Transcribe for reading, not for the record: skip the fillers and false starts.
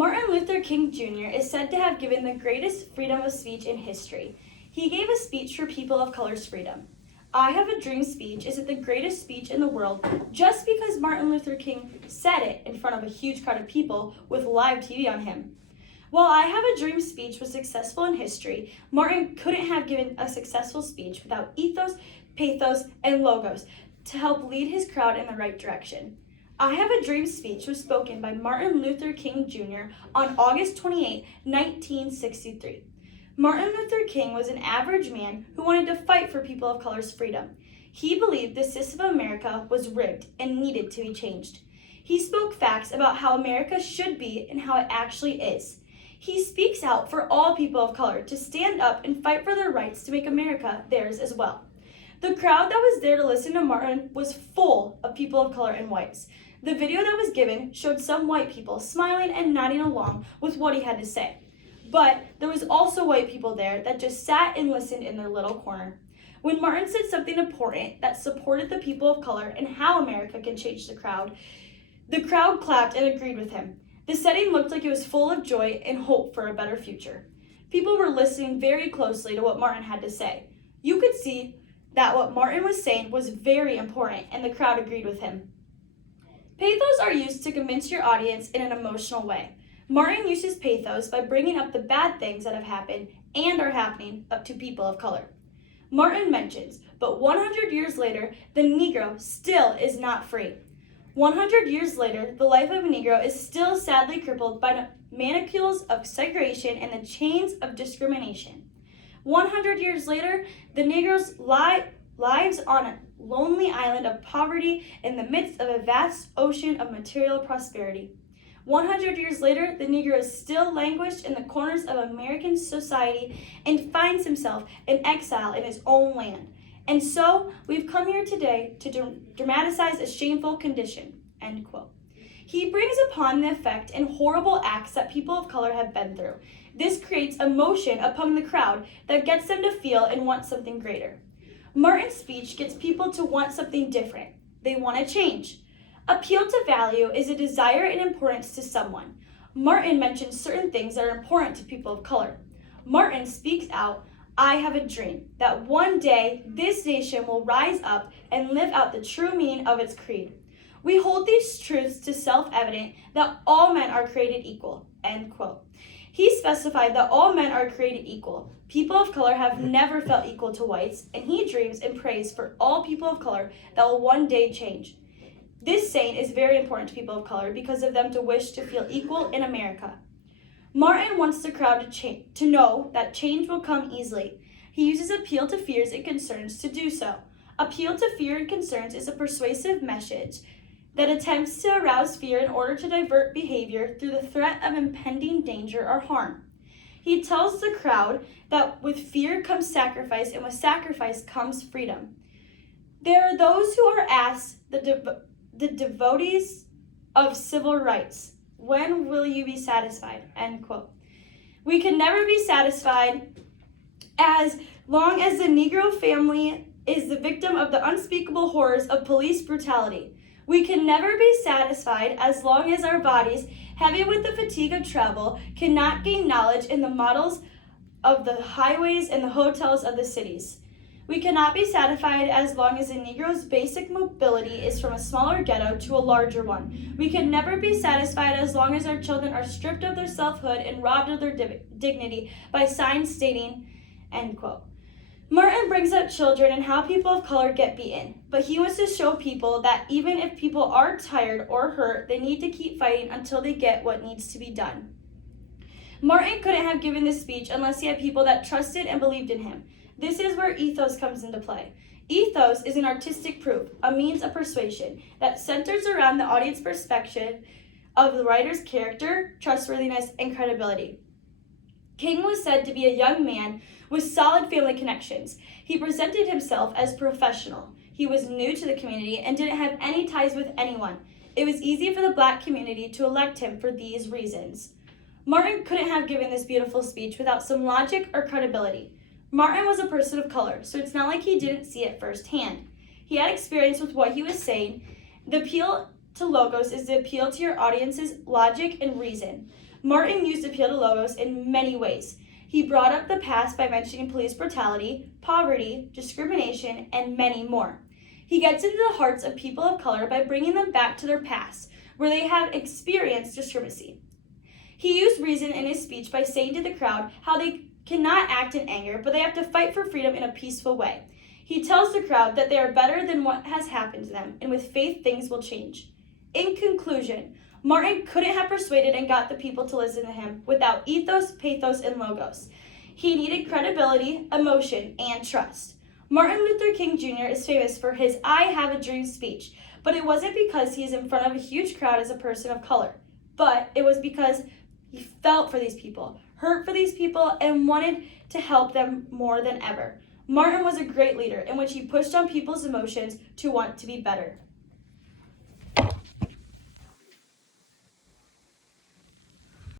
Martin Luther King Jr. is said to have given the greatest freedom of speech in history. He gave a speech for people of color's freedom. I Have a Dream speech isn't the greatest speech in the world just because Martin Luther King said it in front of a huge crowd of people with live TV on him. While I Have a Dream speech was successful in history, Martin couldn't have given a successful speech without ethos, pathos, and logos to help lead his crowd in the right direction. I Have a Dream speech was spoken by Martin Luther King Jr. on August 28, 1963. Martin Luther King was an average man who wanted to fight for people of color's freedom. He believed the system of America was rigged and needed to be changed. He spoke facts about how America should be and how it actually is. He speaks out for all people of color to stand up and fight for their rights to make America theirs as well. The crowd that was there to listen to Martin was full of people of color and whites. The video that was given showed some white people smiling and nodding along with what he had to say. But there was also white people there that just sat and listened in their little corner. When Martin said something important that supported the people of color and how America can change the crowd clapped and agreed with him. The setting looked like it was full of joy and hope for a better future. People were listening very closely to what Martin had to say. You could see that what Martin was saying was very important, and the crowd agreed with him. Pathos are used to convince your audience in an emotional way. Martin uses pathos by bringing up the bad things that have happened and are happening up to people of color. Martin mentions, but 100 years later, the Negro still is not free. 100 years later, the life of a Negro is still sadly crippled by the manacles of segregation and the chains of discrimination. 100 years later, the Negro's lives on a lonely island of poverty in the midst of a vast ocean of material prosperity. 100 years later, the Negro is still languished in the corners of American society and finds himself in exile in his own land. And so, we've come here today to dramatize a shameful condition, end quote. He brings upon the effect and horrible acts that people of color have been through. This creates emotion upon the crowd that gets them to feel and want something greater. Martin's speech gets people to want something different. They want to change. Appeal to value is a desire and importance to someone. Martin mentions certain things that are important to people of color. Martin speaks out, I have a dream that one day this nation will rise up and live out the true meaning of its creed. We hold these truths to self-evident that all men are created equal, end quote. He specified that all men are created equal. People of color have never felt equal to whites, and he dreams and prays for all people of color that will one day change. This saying is very important to people of color because of them to wish to feel equal in America. Martin wants the crowd to know that change will come easily. He uses appeal to fears and concerns to do so. Appeal to fear and concerns is a persuasive message that attempts to arouse fear in order to divert behavior through the threat of impending danger or harm. He tells the crowd that with fear comes sacrifice, and with sacrifice comes freedom. There are those who are asked, the devotees of civil rights, when will you be satisfied? End quote. We can never be satisfied as long as the Negro family is the victim of the unspeakable horrors of police brutality. We can never be satisfied as long as our bodies, heavy with the fatigue of travel, cannot gain knowledge in the models of the highways and the hotels of the cities. We cannot be satisfied as long as a Negro's basic mobility is from a smaller ghetto to a larger one. We can never be satisfied as long as our children are stripped of their selfhood and robbed of their dignity by signs stating, end quote. Martin brings up children and how people of color get beaten, but he wants to show people that even if people are tired or hurt, they need to keep fighting until they get what needs to be done. Martin couldn't have given this speech unless he had people that trusted and believed in him. This is where ethos comes into play. Ethos is an artistic proof, a means of persuasion that centers around the audience perspective of the writer's character, trustworthiness, and credibility. King was said to be a young man with solid family connections. He presented himself as professional. He was new to the community and didn't have any ties with anyone. It was easy for the Black community to elect him for these reasons. Martin couldn't have given this beautiful speech without some logic or credibility. Martin was a person of color, so it's not like he didn't see it firsthand. He had experience with what he was saying. The appeal to logos is the appeal to your audience's logic and reason. Martin used appeal to logos in many ways. He brought up the past by mentioning police brutality, poverty, discrimination, and many more. He gets into the hearts of people of color by bringing them back to their past, where they have experienced discriminacy. He used reason in his speech by saying to the crowd how they cannot act in anger, but they have to fight for freedom in a peaceful way. He tells the crowd that they are better than what has happened to them, and with faith, things will change. In conclusion, Martin couldn't have persuaded and got the people to listen to him without ethos, pathos, and logos. He needed credibility, emotion, and trust. Martin Luther King Jr. is famous for his I Have a Dream speech, but it wasn't because he is in front of a huge crowd as a person of color, but it was because he felt for these people, hurt for these people, and wanted to help them more than ever. Martin was a great leader in which he pushed on people's emotions to want to be better.